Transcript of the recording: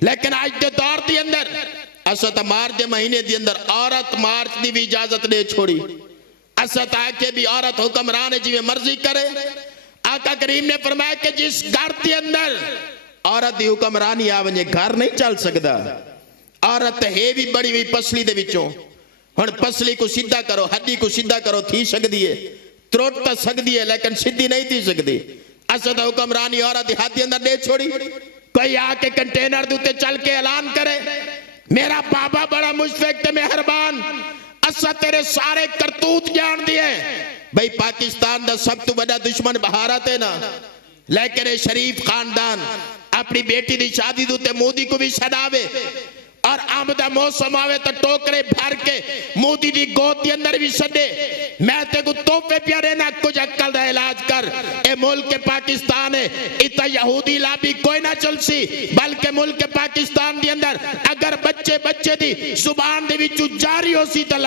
लेकिन आज के दौर के अंदर असा तो मार्च के महीने के अंदर औरत मार्च की भी इजाजत दे छोड़ी। असा तो आके भी औरत हुक्मरान है जिਵੇਂ मर्जी करे। आका करीम ने फरमाया कि जिस घर के अंदर औरत की हुक्मरानी आ वजे घर नहीं चल सकता। औरत है भी बड़ी हुई पसली दे विचों। हुण पसली को सीधा करो, हड्डी को सीधा करो, थी सकती है, त्रुट तो सकती है लेकिन सीधी नहीं थी सकती। असा तो हुक्मरानी औरत हाथ के अंदर दे छोड़ी। कोई आके कंटेनर दे उत्ते चल के ऐलान करे मेरा बाबा बड़ा मुशफिक ते मेहरबान, असा तेरे सारे करतूत जान दिए। भाई पाकिस्तान का सब तो बड़ा दुश्मन भारत है ना, लेकिन ये शरीफ खानदान अपनी बेटी की शादी दे उत्ते मोदी को भी सदावे और अंब का मौसम आवे तो टोकरे भर के मोदी की गोद के अंदर भी सदे। मैं ते को तोहफे प्यारे ना, कुछ अक्ल का इलाज कर। ए मुल्क के पाकिस्तान है, इतना यहूदी लाभी कोई ना चलसी, बल्कि मुल्क के पाकिस्तान के अंदर अगर बच्चे बच्चे दी जुबान दे विचों जारी हो सी तो